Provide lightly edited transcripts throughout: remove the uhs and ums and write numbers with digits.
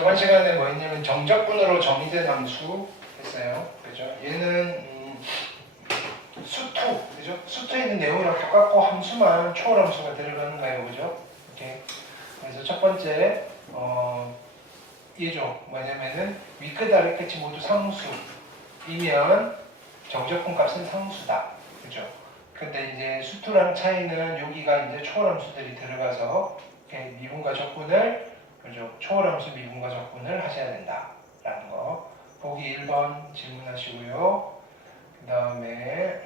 저번 시간에 뭐 했냐면 정적분으로 정의된 함수 했어요. 그죠? 얘는 수투, 그죠? 수투에 있는 내용이랑 똑같고 함수만 초월함수가 들어가는 거예요, 그죠? 이렇게. 그래서 첫 번째 얘죠. 뭐냐면은 위끝 아래끝이 모두 상수이면 정적분 값은 상수다, 그죠? 근데 이제 수투랑 차이는 여기가 이제 초월함수들이 들어가서 이렇게 미분과 적분을, 그죠? 초월함수 미분과 적분을 하셔야 된다라는 거. 보기 1번 질문하시고요. 그 다음에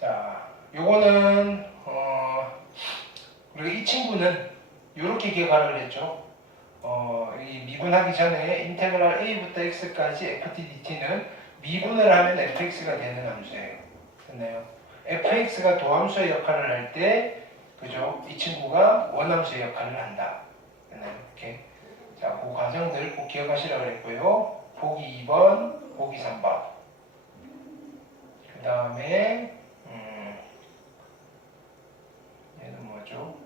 자, 요거는 우리가 이 친구는 이렇게 기억하라고 그랬죠. 이 미분하기 전에 인테그랄 a부터 x까지 ftdt는 미분을 하면 fx가 되는 함수예요. 됐나요? fx가 도함수의 역할을 할 때, 그죠? 이 친구가 원함수의 역할을 한다. 됐나요? 이렇게. 자, 그 과정들 꼭 기억하시라고 그랬고요. 보기 2번, 보기 3번. 그 다음에 얘는 뭐죠?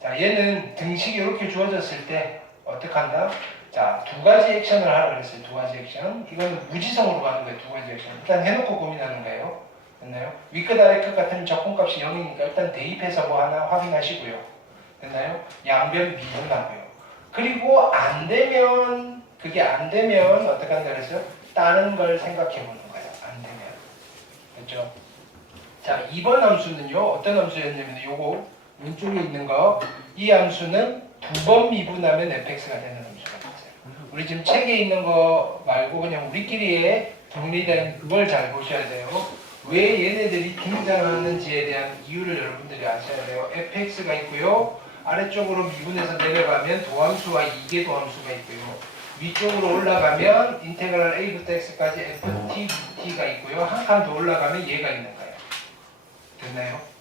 자, 얘는 등식이 이렇게 주어졌을 때 어떻게 한다? 자, 두 가지 액션을 하라고 그랬어요. 두 가지 액션. 이거는 무지성으로 가는 거예요. 두 가지 액션. 일단 해놓고 고민하는 거예요. 됐나요? 위끝 아래끝 같은 적분값이 0이니까 일단 대입해서 뭐 하나 확인하시고요. 됐나요? 양변 미분하고요. 그리고 안 되면, 그게 안 되면 어떻게 한다 그랬어요? 다른 걸 생각해 보는 거예요. 안 되면. 그렇죠? 자, 2번 함수는요. 어떤 함수였냐면 요거 왼쪽에 있는 거, 이 함수는 두 번 미분하면 fx가 되는 함수가 있어요. 우리 지금 책에 있는 거 말고 그냥 우리끼리의 정리된 그걸 잘 보셔야 돼요. 왜 얘네들이 등장하는지에 대한 이유를 여러분들이 아셔야 돼요. fx가 있고요. 아래쪽으로 미분해서 내려가면 도함수와 이계 도함수가 있고요. 위쪽으로 올라가면 인테그랄 a부터 x까지 ftdt가 있고요. 한 칸 더 올라가면 얘가 있는 거예요. 됐나요?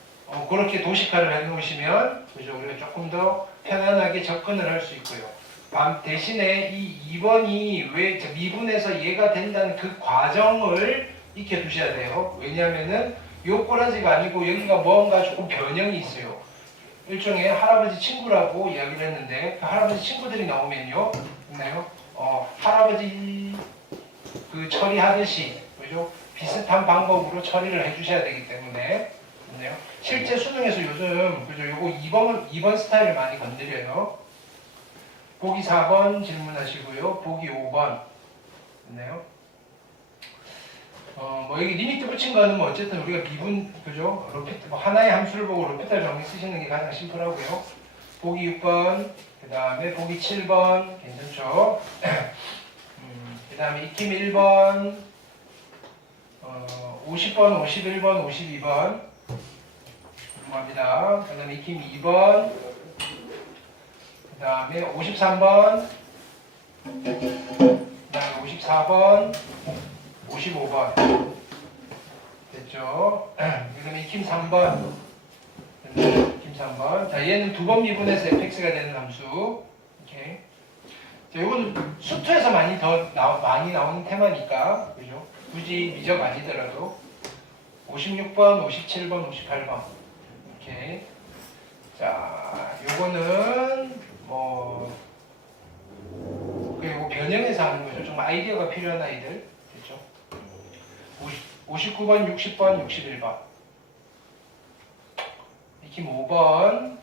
그렇게 도식화를 해놓으시면, 그죠? 우리가 조금 더 편안하게 접근을 할 수 있고요. 대신에 이 2번이 왜 미분해서 얘가 된다는 그 과정을 익혀두셔야 돼요. 왜냐하면은 요 꼬라지가 아니고 여기가 뭔가 조금 변형이 있어요. 일종의 할아버지 친구라고 이야기를 했는데 그 할아버지 친구들이 나오면요, 있나요? 할아버지 그 처리하듯이, 그죠? 비슷한 방법으로 처리를 해주셔야 되기 때문에. 있네요. 실제 수능에서 요즘, 그죠? 요거 2번 스타일을 많이 건드려요. 보기 4번 질문하시고요. 보기 5번. 있네요. 뭐 여기 리미트 붙인 거는 뭐 어쨌든 우리가 미분, 그죠? 로피트, 뭐 하나의 함수를 보고 로피탈 정리 쓰시는 게 가장 심플하고요. 보기 6번, 그 다음에 보기 7번, 괜찮죠? 그 다음에 익힘 1번, 50번, 51번, 52번. 합니다. 그 다음에 익힘 2번, 그 다음에 53번, 그 다음에 54번, 55번. 됐죠? 그 다음에 익힘 3번, 익힘 3번. 자, 얘는 두 번 미분해서 fx가 되는 함수. 이렇게. 자, 이건 수투에서 많이 나오는 테마니까, 그죠? 굳이 미적 아니더라도. 56번, 57번, 58번. 이렇게. 자, 요거는 뭐 그리고 변형해서 하는 거죠. 좀 아이디어가 필요한 아이들. 됐죠? 59번, 60번, 61번. 익힘 5번.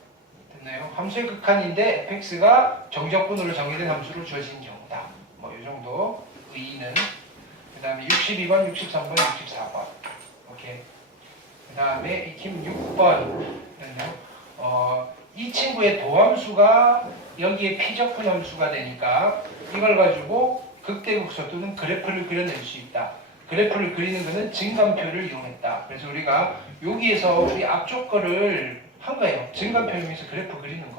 됐나요? 함수의 극한인데 fx가 정적분으로 정의된 함수로 주어진 경우다. 뭐 이 정도 의의는. 그 다음에 62번, 63번, 64번. 오케이. 그 다음에 익힘 6번. 이 친구의 도함수가 여기에 피적분 함수가 되니까 이걸 가지고 극대극소 또는 그래프를 그려낼 수 있다. 그래프를 그리는 것은 증감표를 이용했다. 그래서 우리가 여기에서 우리 앞쪽 거를 한 거예요. 증감표 이용해서 그래프 그리는 거.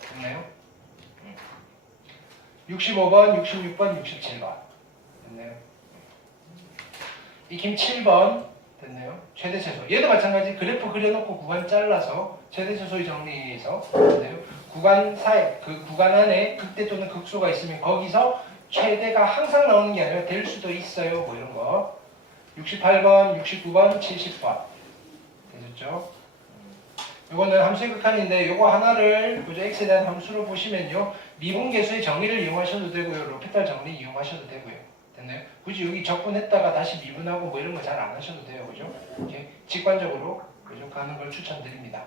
됐나요? 65번, 66번, 67번. 됐나요? 익힘 7번. 됐네요. 최대 최소. 얘도 마찬가지 그래프 그려놓고 구간 잘라서 최대 최소의 정리해서 됐네요. 구간 사이, 그 구간 안에 극대 또는 극소가 있으면 거기서 최대가 항상 나오는 게 아니라 될 수도 있어요. 뭐 이런 거. 68번, 69번, 70번. 되셨죠? 이거는 함수의 극한인데 이거 하나를 그죠? x에 대한 함수로 보시면요. 미분계수의 정의를 이용하셔도 되고요. 로피탈 정리 이용하셔도 되고요. 됐나요? 굳이 여기 적분했다가 다시 미분하고 뭐 이런 거 잘 안 하셔도 돼요. 그죠? 이렇게 직관적으로 그죠? 가는 걸 추천드립니다.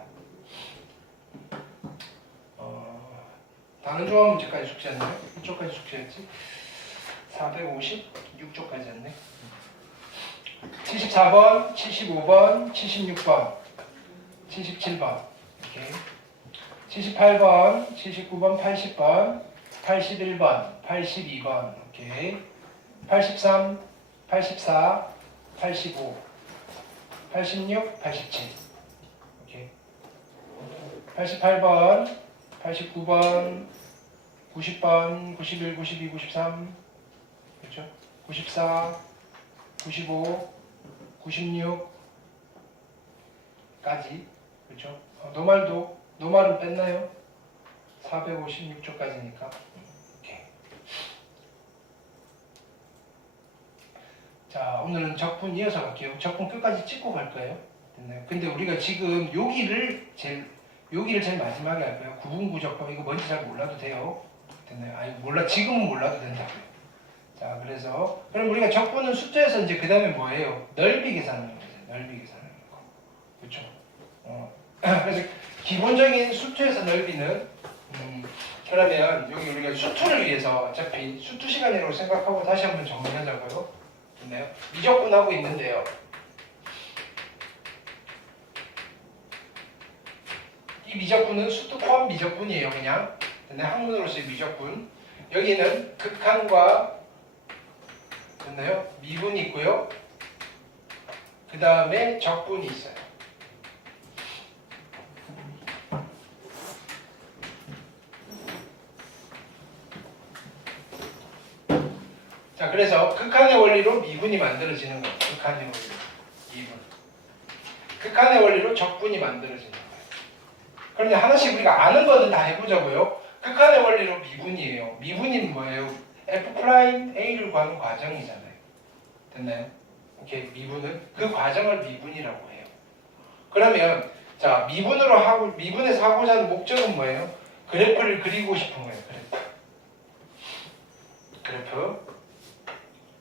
다른 조합 문제까지 숙제했나요? 이쪽까지 숙제했지? 456쪽까지였네. 74번, 75번, 76번, 77번, 이렇게 78번, 79번, 80번, 81번, 82번, 오케이. 83, 84, 85, 86, 87, 오케이. 88번, 89번, 90번, 91, 92, 93, 그렇죠? 94, 95, 96까지, 그렇죠? 노말은 뺐나요? 456쪽까지니까. 오케이. 자, 오늘은 적분 이어서 갈게요. 적분 끝까지 찍고 갈 거예요. 됐나요? 근데 우리가 지금 여기를 제일 마지막에 할 거예요. 구분구적법 이거 뭔지 잘 몰라도 돼요. 됐나요? 아니 지금은 몰라도 된다고요. 자, 그럼 우리가 적분은 숫자에서 이제 그 다음에 뭐예요? 넓이 계산하는 거죠. 넓이 계산하는 거. 그렇죠? 그래서 기본적인 수투에서 넓이는 그러면 여기 우리가 수투를 위해서 어차피 수투 시간이라고 생각하고 다시 한번 정리하자고요. 됐나요? 미적분하고 있는데요. 이 미적분은 수투 포함 미적분이에요. 그냥 학문으로서의 미적분. 여기는 극한과 됐나요? 미분이 있고요. 그 다음에 적분이 있어요. 자, 그래서 극한의 원리로 미분이 만들어지는 거예요. 극한의 원리로 미분. 극한의 원리로 적분이 만들어지는 거예요. 그런데 하나씩 우리가 아는 거는 다 해보자고요. 극한의 원리로 미분이에요. 미분이 뭐예요? F'A를 구하는 과정이잖아요. 됐나요? 이렇게 미분은 그 과정을 미분이라고 해요. 그러면 자, 미분에서 하고자 하는 목적은 뭐예요? 그래프를 그리고 싶은 거예요. 그래프.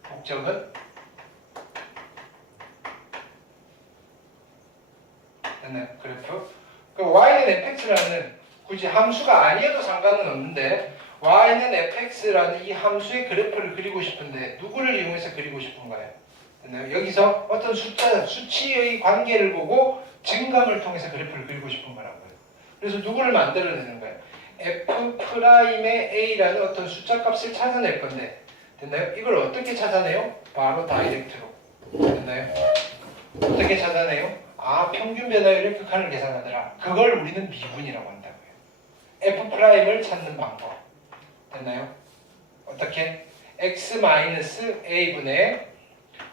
목적은 됐나요? 그래프. 그 y는 fx라는 굳이 함수가 아니어도 상관은 없는데 y는 fx라는 이 함수의 그래프를 그리고 싶은데 누구를 이용해서 그리고 싶은가요? 됐나요? 여기서 어떤 수치의 관계를 보고 증감을 통해서 그래프를 그리고 싶은 거라고요. 그래서 누구를 만들어내는 거예요? f'의 a라는 어떤 숫자 값을 찾아낼 건데 됐나요? 이걸 어떻게 찾아내요? 바로 다이렉트로. 됐나요? 어떻게 찾아내요? 평균 변화율의 극한을 계산하더라. 그걸 우리는 미분이라고 한다고요. F'을 찾는 방법. 됐나요? 어떻게? x-a분의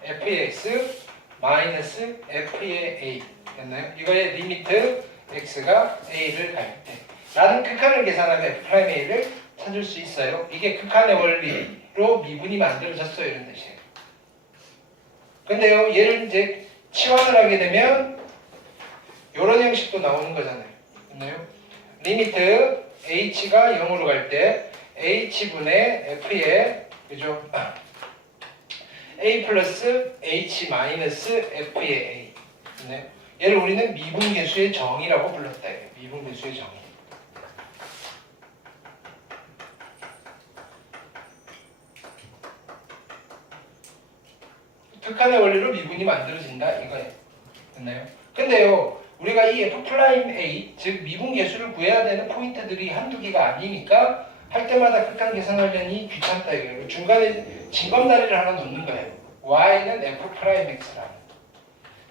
f의 x 마이너스 f의 a. 됐나요? 이거의 리미트 x가 a를 갈 때. 라는 극한을 계산하면 F'A를 찾을 수 있어요. 이게 극한의 원리로 미분이 만들어졌어요. 이런 뜻이에요. 근데요, 얘를 이제 치환을 하게 되면 이런 형식도 나오는 거잖아요. 됐나요? 리미트 h가 0으로 갈 때 h분의 f의 그죠? a 플러스 h 마이너스 f의 a. 됐나요? 얘를 우리는 미분계수의 정의라고 불렀다. 미분계수의 정의. 극한의 원리로 미분이 만들어진다 이거예요. 됐나요? 근데요, 우리가 이 F'A, 즉 미분계수를 구해야 되는 포인트들이 한두 개가 아니니까 할 때마다 극한 계산하려니 귀찮다 이거예요. 중간에 징검다리를 하나 놓는 거예요. y는 F'X라는.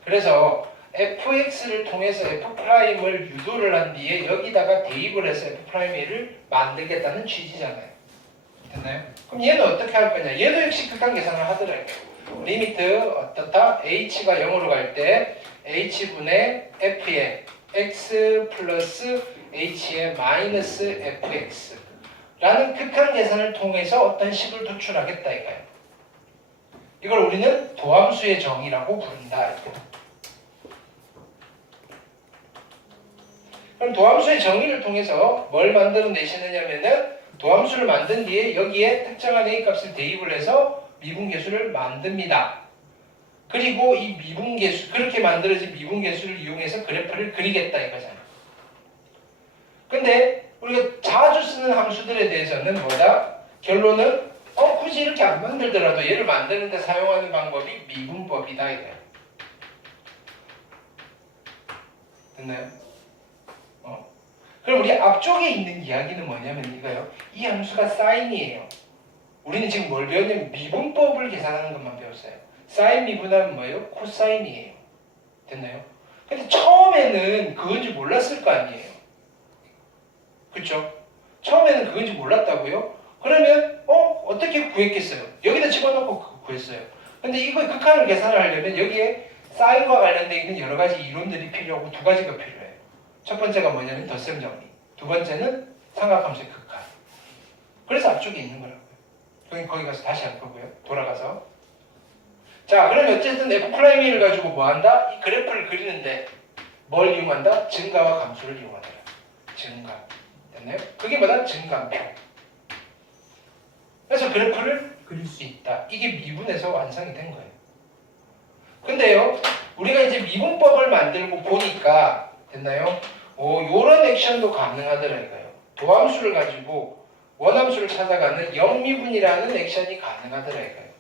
그래서 fx를 통해서 F'을 유도를 한 뒤에 여기다가 대입을 해서 F'A를 만들겠다는 취지잖아요. 됐나요? 그럼 얘는 어떻게 할 거냐? 얘도 역시 극한 계산을 하더라고요. 리미트 어떻다? h가 0으로 갈 때 h분의 f의 x 플러스 h의 마이너스 fx 라는 극한 계산을 통해서 어떤 식을 도출하겠다 이거예요. 이걸 우리는 도함수의 정의라고 부른다. 그럼 도함수의 정의를 통해서 뭘 만들어내시느냐면은 도함수를 만든 뒤에 여기에 특정한 A값을 대입을 해서 미분계수를 만듭니다. 그리고 이 미분계수, 그렇게 만들어진 미분계수를 이용해서 그래프를 그리겠다 이거잖아. 근데 우리가 자주 쓰는 함수들에 대해서는 뭐다? 결론은 굳이 이렇게 안 만들더라도 얘를 만드는데 사용하는 방법이 미분법이다 이거야. 됐나요? 그럼 우리 앞쪽에 있는 이야기는 뭐냐면 이거요. 이 함수가 사인이에요. 우리는 지금 뭘 배웠냐면 미분법을 계산하는 것만 배웠어요. 사인 미분하면 뭐예요? 코사인이에요. 됐나요? 근데 처음에는 그건지 몰랐을 거 아니에요. 그렇죠? 처음에는 그건지 몰랐다고요? 그러면 어떻게 구했겠어요? 여기다 집어넣고 구했어요. 근데 이거 극한을 계산을 하려면 여기에 사인과 관련되어 있는 여러 가지 이론들이 필요하고 두 가지가 필요해요. 첫 번째가 뭐냐면 덧셈 정리. 두 번째는 삼각함수의 극한. 그래서 앞쪽에 있는 거라고요. 거기 가서 다시 할 거고요. 돌아가서. 자, 그러면 어쨌든 F'를 가지고 뭐 한다? 이 그래프를 그리는데 뭘 이용한다? 증가와 감소를 이용하더라. 증가. 됐나요? 그게 뭐다? 증감표. 그래서 그래프를 그릴 수 있다. 이게 미분에서 완성이 된 거예요. 근데요, 우리가 이제 미분법을 만들고 보니까 됐나요? 요런 액션도 가능하더라 이거예요. 도함수를 가지고 원함수를 찾아가는 영미분이라는 액션이 가능하더라 이거예요.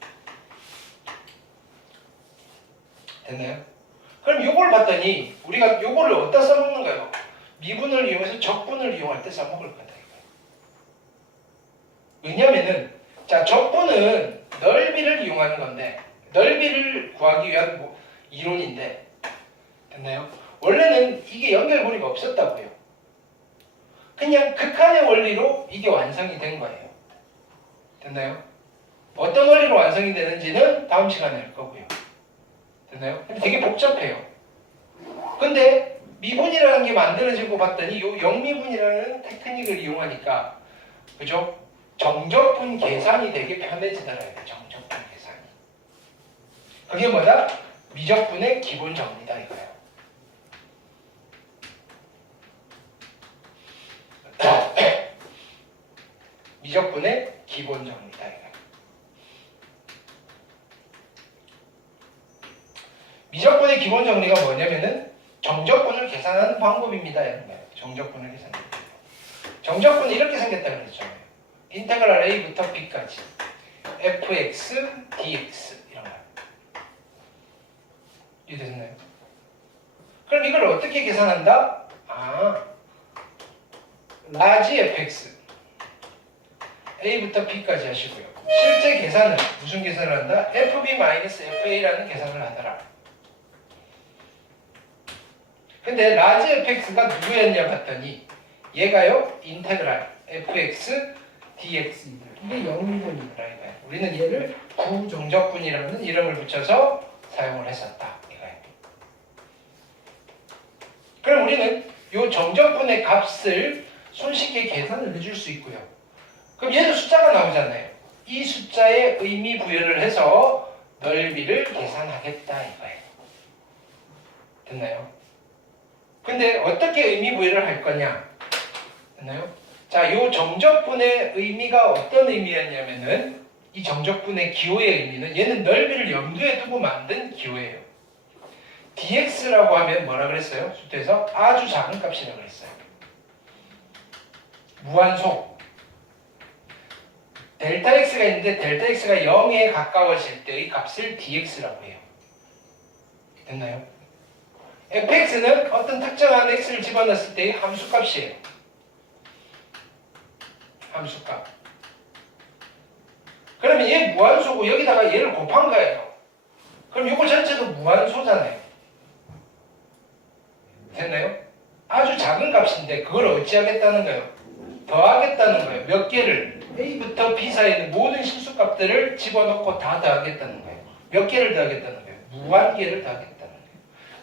됐나요? 그럼 요걸 봤더니 우리가 요거를 어디다 써먹는가요? 미분을 이용해서 적분을 이용할 때 써먹을 거다 이거예요. 왜냐면은 자, 적분은 넓이를 이용하는 건데 넓이를 구하기 위한 이론인데 됐나요? 원래는 이게 연결고리가 없었다고요. 그냥 극한의 원리로 이게 완성이 된 거예요. 됐나요? 어떤 원리로 완성이 되는지는 다음 시간에 할 거고요. 됐나요? 근데 되게 복잡해요. 근데 미분이라는 게 만들어지고 봤더니 요 영미분이라는 테크닉을 이용하니까 그죠? 정적분 계산이 되게 편해지더라고요. 정적분 계산이. 그게 뭐다? 미적분의 기본 정리다 이거예요. 미적분의 기본 정리다 이거예요. 미적분의 기본 정리가 뭐냐면은 정적분을 계산하는 방법입니다. 이런 거예요. 정적분을 계산하는 방법. 정적분이 이렇게 생겼다 그랬잖아요. 인테그랄 a부터 b까지 fx, dx 이런 거. 이해되셨나요? 그럼 이걸 어떻게 계산한다? 라지 fx a부터 b까지 하시고요. 실제 계산은 무슨 계산을 한다? fb-fa라는 계산을 하더라. 근데 라지 fx가 누구였냐 봤더니 얘가요 인테그랄 fx dx입니다. 이게 영미분이더라 이거예요. 우리는 얘를 부정적분이라는 이름을 붙여서 사용을 했었다 이거예요. 그럼 우리는 이 정적분의 값을 손쉽게 계산을 해줄 수 있고요. 그럼 얘도 숫자가 나오잖아요. 이 숫자에 의미 부여를 해서 넓이를 계산하겠다 이거예요. 됐나요? 근데 어떻게 의미 부여를 할 거냐? 됐나요? 자, 이 정적분의 의미가 어떤 의미였냐면은 이 정적분의 기호의 의미는 얘는 넓이를 염두에 두고 만든 기호예요. dx라고 하면 뭐라 그랬어요? 수트에서 아주 작은 값이라고 그랬어요. 무한속. 델타 x가 있는데 델타 x가 0에 가까워질 때의 값을 dx라고 해요. 됐나요? fx는 어떤 특정한 x를 집어넣었을 때의 함수값이에요. 함수값. 그러면 얘 무한소고 여기다가 얘를 곱한 거예요. 그럼 이거 전체도 무한소잖아요. 됐나요? 아주 작은 값인데 그걸 어찌하겠다는 거예요? 더하겠다는 거예요. 몇 개를 a부터 b 사이에 있는 모든 실수값들을 집어넣고 다 더하겠다는 거예요. 몇 개를 더하겠다는 거예요? 무한 개를 더하겠다는 거예요.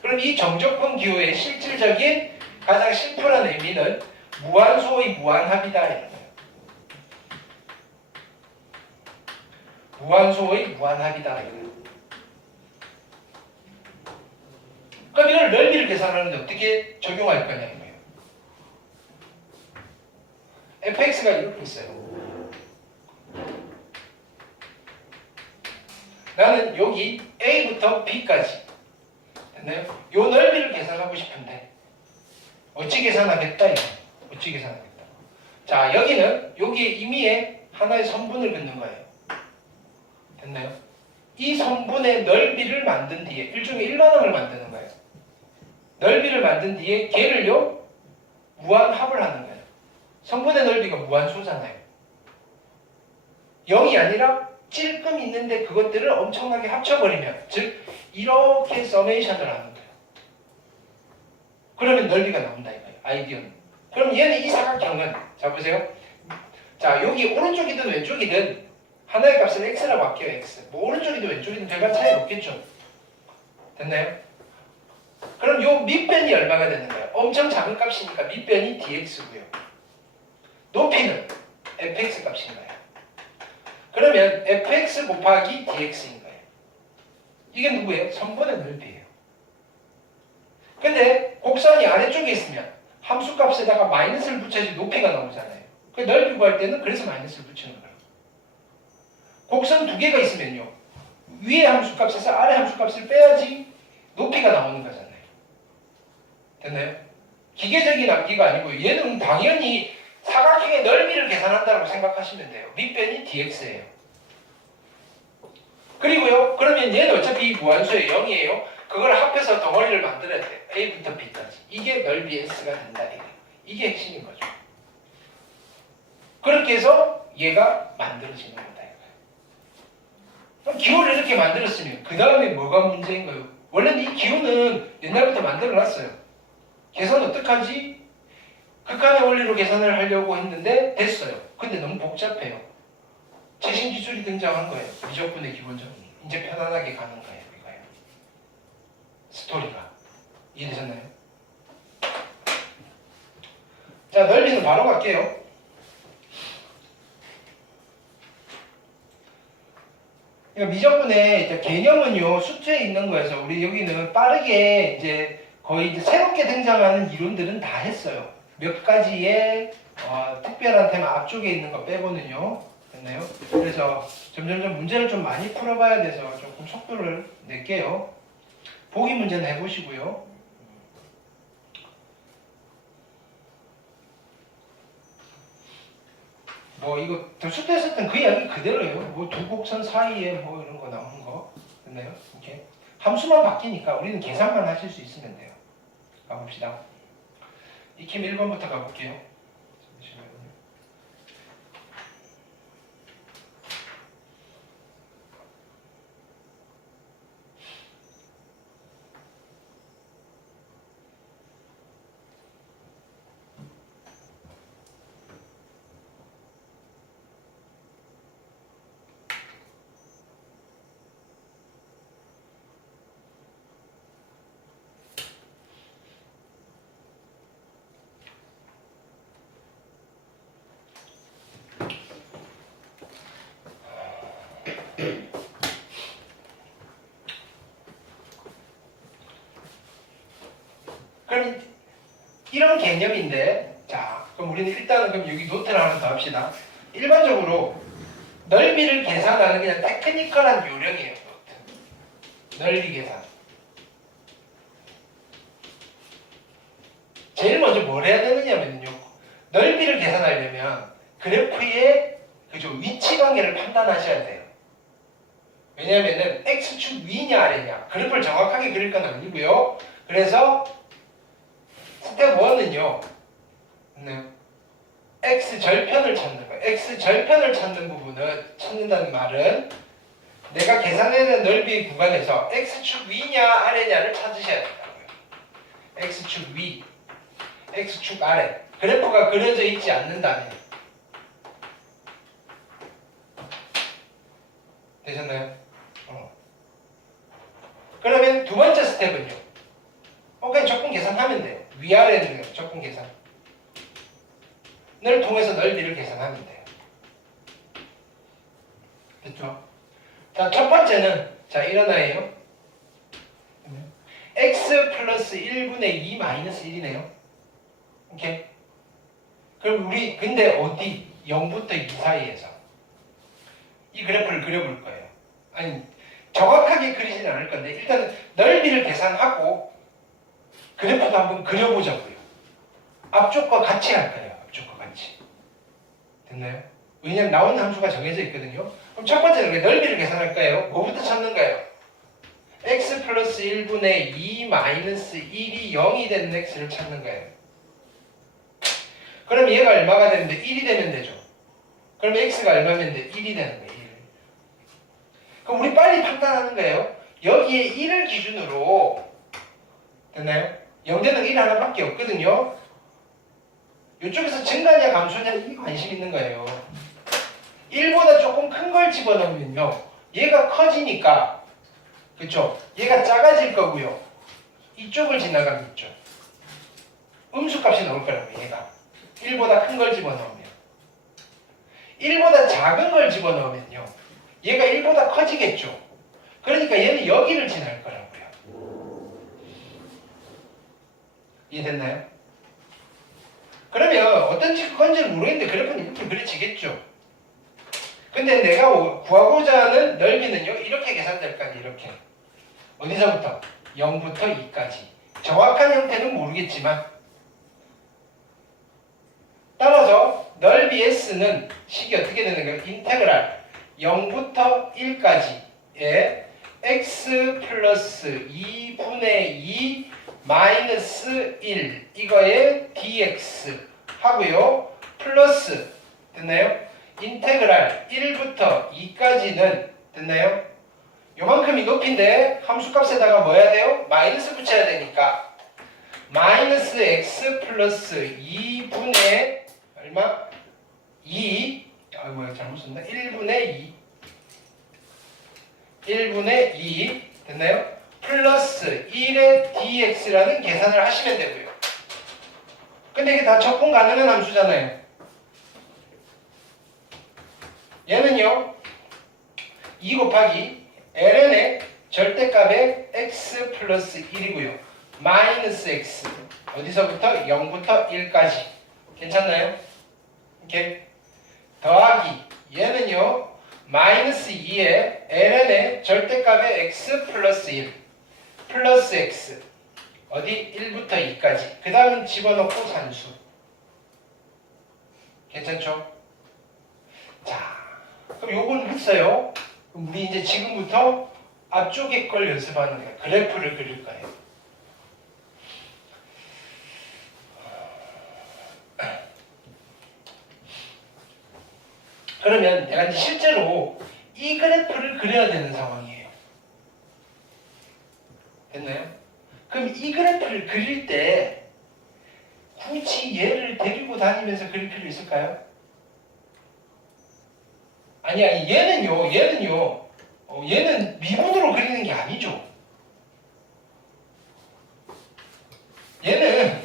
그럼 이 정적분 기호의 실질적인 가장 심플한 의미는 무한소의 무한합이다 이런 거예요. 무한소의 무한합이다 이거예요. 그럼 이걸 넓이를 계산하는데 어떻게 적용할 거냐 이거예요. fx가 이렇게 있어요. 나는 여기 a부터 b까지 됐나요? 요 넓이를 계산하고 싶은데 어찌 계산하겠다 이거. 어찌 계산하겠다. 자, 여기는 여기에 임의의 하나의 선분을 긋는 거예요. 됐나요? 이 선분의 넓이를 만든 뒤에 일종의 일반항을 만드는 거예요. 넓이를 만든 뒤에 걔를요 무한합을 하는 거예요. 선분의 넓이가 무한수잖아요. 0이 아니라 찔끔 있는데 그것들을 엄청나게 합쳐버리면 즉 이렇게 서메이션을 하는 거예요. 그러면 넓이가 나온다 이거예요. 아이디어는. 그럼 얘는 이 사각형은 자 보세요. 자 여기 오른쪽이든 왼쪽이든 하나의 값을 x라고 할게요. x. 뭐 오른쪽이든 왼쪽이든 별반 차이 없겠죠. 됐나요? 그럼 요 밑변이 얼마가 되는 거예요? 엄청 작은 값이니까 밑변이 dx고요. 높이는 fx 값인 거예요. 그러면 fx 곱하기 dx인 거예요. 이게 누구예요? 선분의 넓이에요. 근데 곡선이 아래쪽에 있으면 함수값에다가 마이너스를 붙여야지 높이가 나오잖아요. 그 넓이 구할 때는 그래서 마이너스를 붙이는 거예요. 곡선 두 개가 있으면요. 위에 함수값에서 아래 함수값을 빼야지 높이가 나오는 거잖아요. 됐나요? 기계적인 암기가 아니고 얘는 당연히 사각형의 넓이를 계산한다고 생각하시면 돼요. 밑변이 dx예요. 그리고요. 그러면 얘는 어차피 무한수예요. 0이에요. 그걸 합해서 덩어리를 만들어야 돼. a부터 b까지. 이게 넓이 s가 된다. 이게 핵심인 거죠. 그렇게 해서 얘가 만들어지는 거다. 그럼 기호를 이렇게 만들었으면 그 다음에 뭐가 문제인 거예요? 원래는 이 기호는 옛날부터 만들어놨어요. 계산 어떡하지? 극한의 원리로 계산을 하려고 했는데 됐어요. 근데 너무 복잡해요. 최신 기술이 등장한 거예요. 미적분의 기본 정리. 이제 편안하게 가는 거예요. 이거예요. 스토리가. 이해되셨나요? 자, 넓이는 바로 갈게요. 그러니까 미적분의 이제 개념은요, 수트에 있는 거여서 우리 여기는 빠르게 이제 거의 이제 새롭게 등장하는 이론들은 다 했어요. 몇 가지의 특별한 테마 앞쪽에 있는 거 빼고는요. 됐나요? 그래서 점점점 문제를 좀 많이 풀어봐야 돼서 조금 속도를 낼게요. 보기 문제는 해보시고요. 뭐 이거 수트 했을 땐 그 이야기 그대로예요. 뭐 두 곡선 사이에 뭐 이런 거 나오는 거. 됐나요? 이렇게. 함수만 바뀌니까 우리는 계산만 하실 수 있으면 돼요. 가봅시다. 익힘 1번부터 가볼게요. 잠시만요. 그럼 이런 개념인데, 자, 그럼 우리는 일단은 그럼 여기 노트를 하나 더 합시다. 일반적으로 넓이를 계산하는 그냥 테크니컬한 요령이에요. 노트. 넓이 계산. 제일 먼저 뭘 해야 되느냐면요. 넓이를 계산하려면 그래프의 그죠 위치 관계를 판단하셔야 돼요. 왜냐하면은 x축 위냐 아래냐 그래프를 정확하게 그릴 건 아니고요. 그래서 스텝 1은요. x 절편을 찾는 거예요. x 절편을 찾는 부분을 찾는다는 말은 내가 계산해야 되는 넓이의 구간에서 x축 위냐 아래냐를 찾으셔야 된다고요. x축 위, x축 아래. 그래프가 그려져 있지 않는다면 되셨나요? 그러면 두 번째 스텝은요. 그냥 적분 계산하면 돼요. 위아래는 적분 계산을 통해서 넓이를 계산하면 돼요. 됐죠? 자, 첫 번째는 자 일어나요. x 플러스 1분의 2 마이너스 1이네요. 오케이? 그럼 우리 근데 어디 0부터 2 사이에서 이 그래프를 그려볼 거예요. 아니 정확하게 그리지는 않을 건데 일단 넓이를 계산하고 그래프도 한번 그려보자고요. 앞쪽과 같이 할 거예요. 앞쪽과 같이. 됐나요? 왜냐면 나오는 함수가 정해져 있거든요. 그럼 첫 번째는 넓이를 계산할 거예요. 뭐부터 찾는 거예요? x 플러스 1분의 2 마이너스 1이 0이 되는 x를 찾는 거예요. 그럼 얘가 얼마가 되는데 1이 되면 되죠. 그럼 x가 얼마면 돼? 1이 되는 거예요. 1. 그럼 우리 빨리 판단하는 거예요. 여기에 1을 기준으로 됐나요? 0되는 1 하나밖에 없거든요. 이쪽에서 증가냐 감소냐 이 관심 있는 거예요. 1보다 조금 큰 걸 집어넣으면요. 얘가 커지니까 그쵸? 얘가 작아질 거고요. 이쪽을 지나가면 있죠. 음수값이 나올 거라고 얘가. 1보다 큰 걸 집어넣으면. 1보다 작은 걸 집어넣으면요. 얘가 1보다 커지겠죠. 그러니까 얘는 여기를 지날 거라고요. 이해됐나요? 그러면 어떤 건지는 모르겠는데 그래프는 이렇게 그려지겠죠. 근데 내가 구하고자 하는 넓이는요. 이렇게 계산될 거 아니에요. 이렇게. 어디서부터? 0부터 2까지. 정확한 형태는 모르겠지만 따라서 넓이 S는 식이 어떻게 되는 거예요? 인테그랄 0부터 1까지의 x 플러스 2분의 2 마이너스 1 이거에 dx 하고요. 플러스 됐나요? 인테그랄 1부터 2까지는 됐나요? 요만큼이 높이인데 함수값에다가 뭐 해야 돼요? 마이너스 붙여야 되니까 마이너스 x 플러스 2분의 얼마? 2 아이고 잘못 썼나? 1분의 2 됐나요? 플러스 1의 dx라는 계산을 하시면 되고요. 근데 이게 다 적분 가능한 함수잖아요. 얘는요 2 곱하기 ln의 절대값의 x 플러스 1이고요. 마이너스 x 어디서부터? 0부터 1까지 괜찮나요? 이렇게 더하기 얘는요 마이너스 2에 ln의 절대값의 x 플러스 1 플러스 x 어디? 1부터 2까지 그 다음은 집어넣고 산수 괜찮죠? 자 그럼 요건 했어요. 그럼 우리 이제 지금부터 앞쪽에 걸 연습하는 거예요. 그래프를 그릴 거예요. 그러면 내가 이제 실제로 이 그래프를 그려야 되는 상황이에요. 됐나요? 그럼 이 그래프를 그릴 때 굳이 얘를 데리고 다니면서 그릴 필요 있을까요? 아니 얘는요 얘는 미분으로 그리는 게 아니죠. 얘는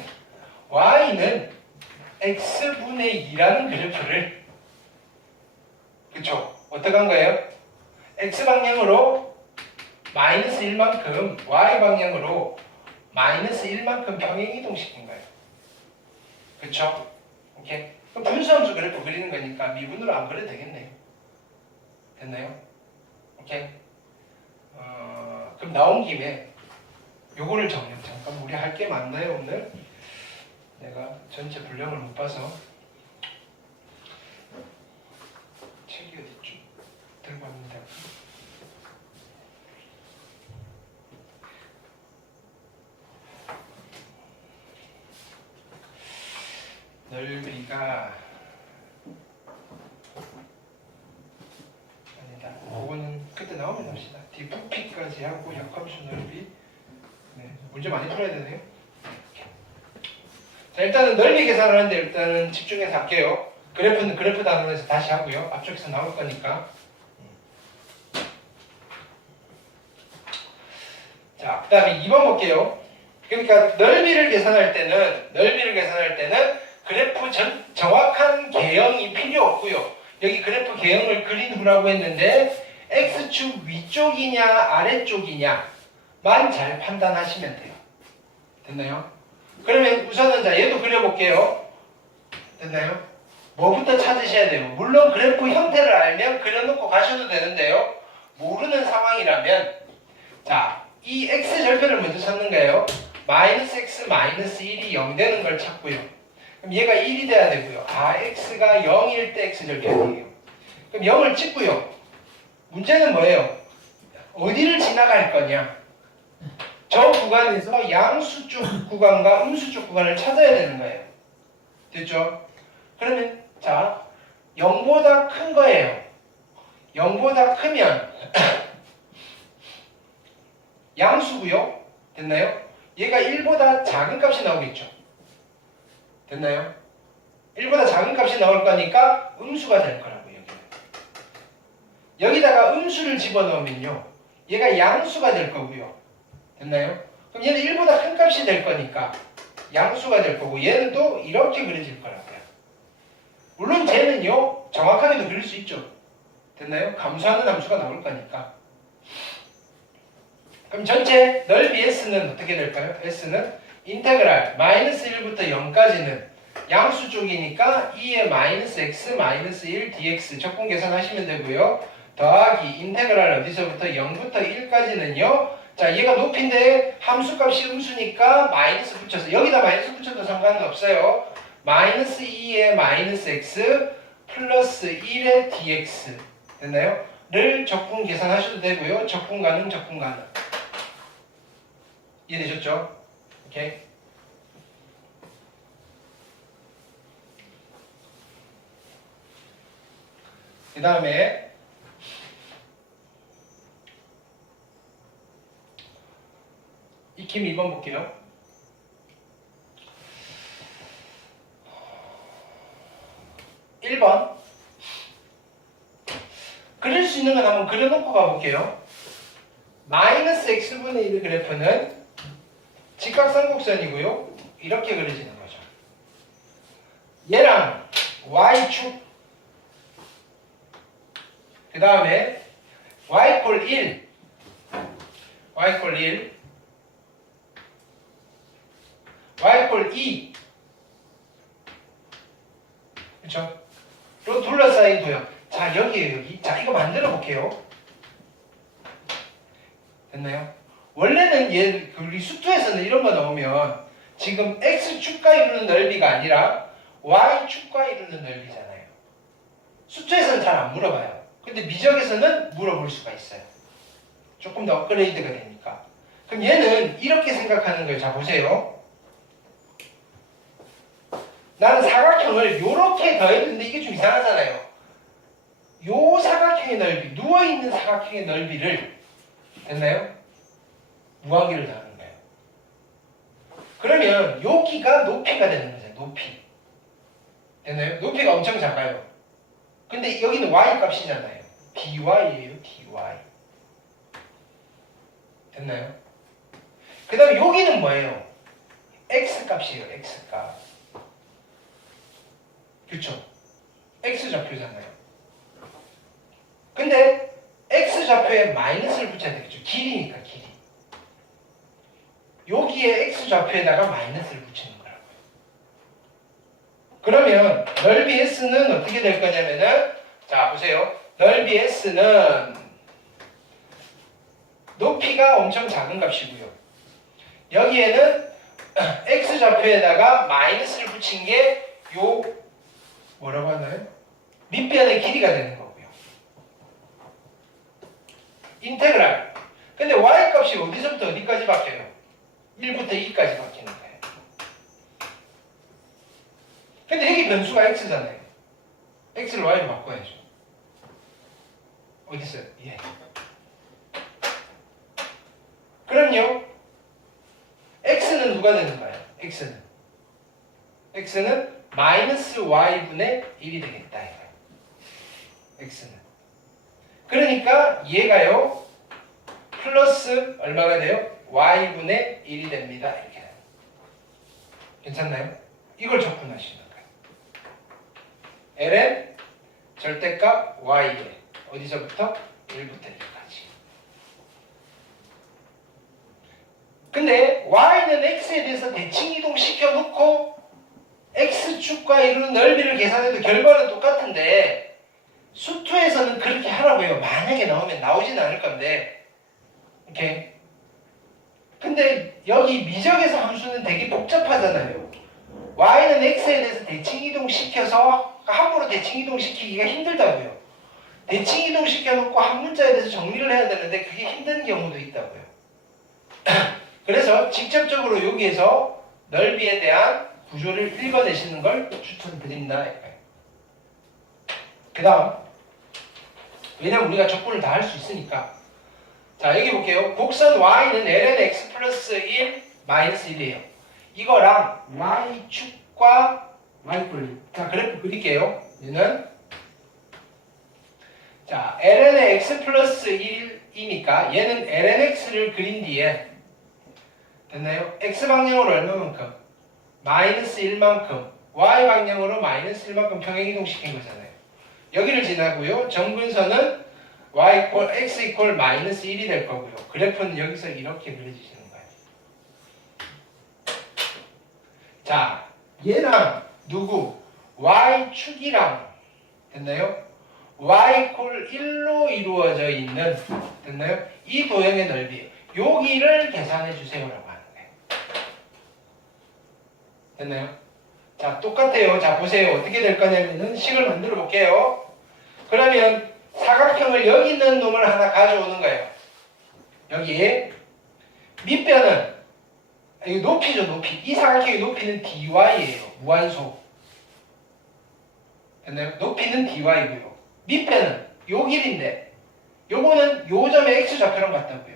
y는 x분의 2라는 그래프를 그쵸? 어떻게 한 거예요? x방향으로 마이너스 1만큼 y방향으로 마이너스 1만큼 평행이동시킨 거예요. 그쵸? 오케이? 그럼 분수함수 그래프 그리는 거니까 미분으로 안 그려도 되겠네요. 됐나요? 오케이? 그럼 나온 김에 요거를 정해. 잠깐 우리 할 게 많나요 오늘? 내가 전체 분량을 못 봐서 책이 어딨죠? 들고 왔는데 넓이가 아니다. 그거는 그때 나오면 합시다. d부피까지 하고 역함수 넓이 네, 문제 많이 풀어야 되네요. 자 일단은 넓이 계산을 하는데 일단은 집중해서 할게요. 그래프는 그래프 단원에서 다시 하고요. 앞쪽에서 나올 거니까. 자, 그 다음에 2번 볼게요. 그러니까 넓이를 계산할 때는 그래프 정확한 개형이 필요 없고요. 여기 그래프 개형을 그린 후라고 했는데 x축 위쪽이냐 아래쪽이냐만 잘 판단하시면 돼요. 됐나요? 그러면 우선은 자 얘도 그려볼게요. 됐나요? 뭐부터 찾으셔야 돼요? 물론 그래프 형태를 알면 그려놓고 가셔도 되는데요. 모르는 상황이라면 자, 이 x절편을 먼저 찾는 거예요. 마이너스 x 마이너스 1이 0 되는 걸 찾고요. 그럼 얘가 1이 돼야 되고요. 아, x가 0일 때 x절편이에요. 그럼 0을 찍고요. 문제는 뭐예요? 어디를 지나갈 거냐? 저 구간에서 양수 쪽 구간과 음수 쪽 구간을 찾아야 되는 거예요. 됐죠? 그러면 자, 0보다 큰 거예요. 0보다 크면 양수고요. 됐나요? 얘가 1보다 작은 값이 나오겠죠. 됐나요? 1보다 작은 값이 나올 거니까 음수가 될 거라고 여기는. 여기다가 음수를 집어넣으면요. 얘가 양수가 될 거고요. 됐나요? 그럼 얘는 1보다 큰 값이 될 거니까 양수가 될 거고 얘는 또 이렇게 그려질 거라고요. 물론 쟤는요. 정확하게도 그릴 수 있죠. 됐나요? 감소하는 함수가 나올 거니까. 그럼 전체 넓이 S는 어떻게 될까요? S는 인테그랄 마이너스 1부터 0까지는 양수 쪽이니까 2의 마이너스 x 마이너스 1 dx 적분 계산하시면 되고요. 더하기 인테그랄 어디서부터 0부터 1까지는요. 자, 얘가 높이인데 함수값이 음수니까 마이너스 붙여서 여기다 마이너스 붙여도 상관은 없어요. 마이너스 2의 마이너스 x 플러스 1의 dx 됐나요? 를 적분 계산하셔도 되고요. 적분 가능, 적분 가능. 이해되셨죠? 오케이. 그 다음에 익힘 2번 볼게요. (1번) 그릴 수 있는 건 한번 그려놓고 가볼게요. 마이너스 x분의 1 그래프는 직각삼곡선이고요. 이렇게 그려지는 거죠. 얘랑 y축 그 다음에 y 콜 1 y 콜 1 y 콜 2 그렇죠? 로 둘러싸인 도형. 자, 여기에요, 여기. 자, 이거 만들어 볼게요. 됐나요? 원래는 우리 수투에서는 이런 거 넣으면 지금 x축과 이루는 넓이가 아니라 y축과 이루는 넓이잖아요. 수투에서는 잘 안 물어봐요. 근데 미적에서는 물어볼 수가 있어요. 조금 더 업그레이드가 되니까. 그럼 얘는 이렇게 생각하는 거예요. 자, 보세요. 나는 사각형을 요렇게 더했는데 이게 좀 이상하잖아요. 요 사각형의 넓이, 누워있는 사각형의 넓이를 됐나요? 무한기를 더하는 거예요. 그러면 여기가 높이가 되는 거죠. 높이. 됐나요? 높이가 엄청 작아요. 근데 여기는 y 값이잖아요. dy예요. dy. 됐나요? 그 다음에 여기는 뭐예요? x 값이에요. x 값. 그렇죠? x 좌표잖아요. 근데 x 좌표에 마이너스를 붙여야 되겠죠. 길이니까 길이. 여기에 x 좌표에다가 마이너스를 붙이는 거라고요. 그러면 넓이 s는 어떻게 될 거냐면은 자, 보세요. 넓이 s는 높이가 엄청 작은 값이고요. 여기에는 x 좌표에다가 마이너스를 붙인 게 요 뭐라고 하나요? 밑변의 길이가 되는 거고요. 인테그랄. 근데 y 값이 어디서부터 어디까지 바뀌어요? 1부터 2까지 바뀌는 거예요. 근데 여기 변수가 x잖아요. x를 y로 바꿔야죠. 어디 있어요? 예. 그럼요. x는 누가 되는 거예요? x는 마이너스 y분의 1이 되겠다. 이거예요. x는. 그러니까 얘가요. 플러스 얼마가 돼요? y분의 1이 됩니다. 이렇게. 괜찮나요? 이걸 적분하시는 거예요. ln 절대값 y에 어디서부터? 1부터 2까지. 근데 y는 x에 대해서 대칭 이동시켜 놓고 X축과 이루는 넓이를 계산해도 결과는 똑같은데 수투에서는 그렇게 하라고요. 만약에 나오면 나오진 않을 건데 오케이. 근데 여기 미적에서 함수는 되게 복잡하잖아요. y는 x에 대해서 대칭 이동시켜서 함부로 대칭 이동시키기가 힘들다고요. 대칭 이동시켜놓고 한 문자에 대해서 정리를 해야 되는데 그게 힘든 경우도 있다고요. 그래서 직접적으로 여기에서 넓이에 대한 구조를 읽어내시는 걸 추천드립니다. 그 다음, 왜냐면 우리가 적분을 다 할 수 있으니까. 자, 여기 볼게요. 곡선 y는 ln x 플러스 1 마이너스 1이에요. 이거랑 y축과 y꼴. 자, 그래프 그릴게요. 얘는 자, ln의 x 플러스 1이니까 얘는 ln x를 그린 뒤에 됐나요? x 방향으로 얼마만큼? 마이너스 1만큼 y 방향으로 마이너스 1만큼 평행이동 시킨 거잖아요. 여기를 지나고요. 정근선은 y 이퀄 x 이퀄 마이너스 1이 될 거고요. 그래프는 여기서 이렇게 그려지시는 거예요. 자, 얘랑 누구? y축이랑 됐나요? y 이퀄 1로 이루어져 있는 됐나요? 이 도형의 넓이 여기를 계산해 주세요라고 하는 거예요. 됐나요? 자, 똑같아요. 자, 보세요. 어떻게 될 거냐면은 식을 만들어 볼게요. 그러면 사각형을 여기 있는 놈을 하나 가져오는 거예요. 여기 밑변은 이 높이죠, 높이. 이 사각형의 높이는 dy예요. 무한소. 됐나요? 높이는 dy고요. 밑변은 요 길인데 요거는 요 점에 x좌표랑 같다고요.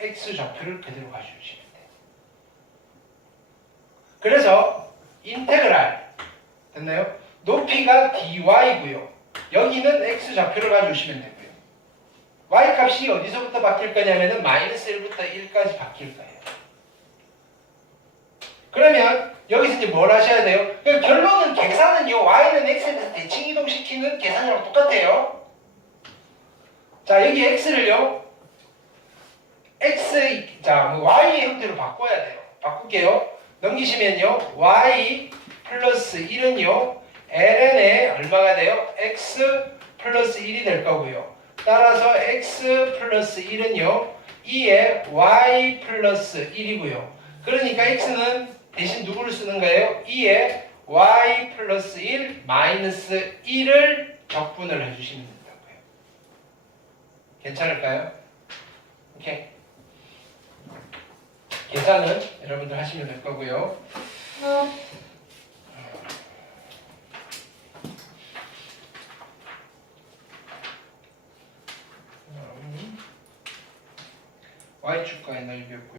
x좌표를 그대로 가져오시면 돼요. 그래서 인테그랄 됐나요? 높이가 dy고요. 여기는 x좌표를 가져오시면 되고요. y값이 어디서부터 바뀔 거냐면은 마이너스 1부터 1까지 바뀔 거예요. 그러면 여기서 이제 뭘 하셔야 돼요? 그러니까 결론은 계산은요. y는 x에 대해서 대칭 이동시키는 계산이랑 똑같아요. 자, 여기 x를요. y의 형태로 바꿔야 돼요. 바꿀게요. 넘기시면요. y 플러스 1은요. ln에 얼마가 돼요? x 플러스 1이 될 거고요. 따라서 x 플러스 1은요. 2에 y 플러스 1이고요. 그러니까 x는 대신 누구를 쓰는 거예요? 2에 y 플러스 1 마이너스 1을 적분을 해주시면 된다고요. 괜찮을까요? 오케이. 계산은 여러분들 하시면 될 거고요. y축과의 넓이였고요.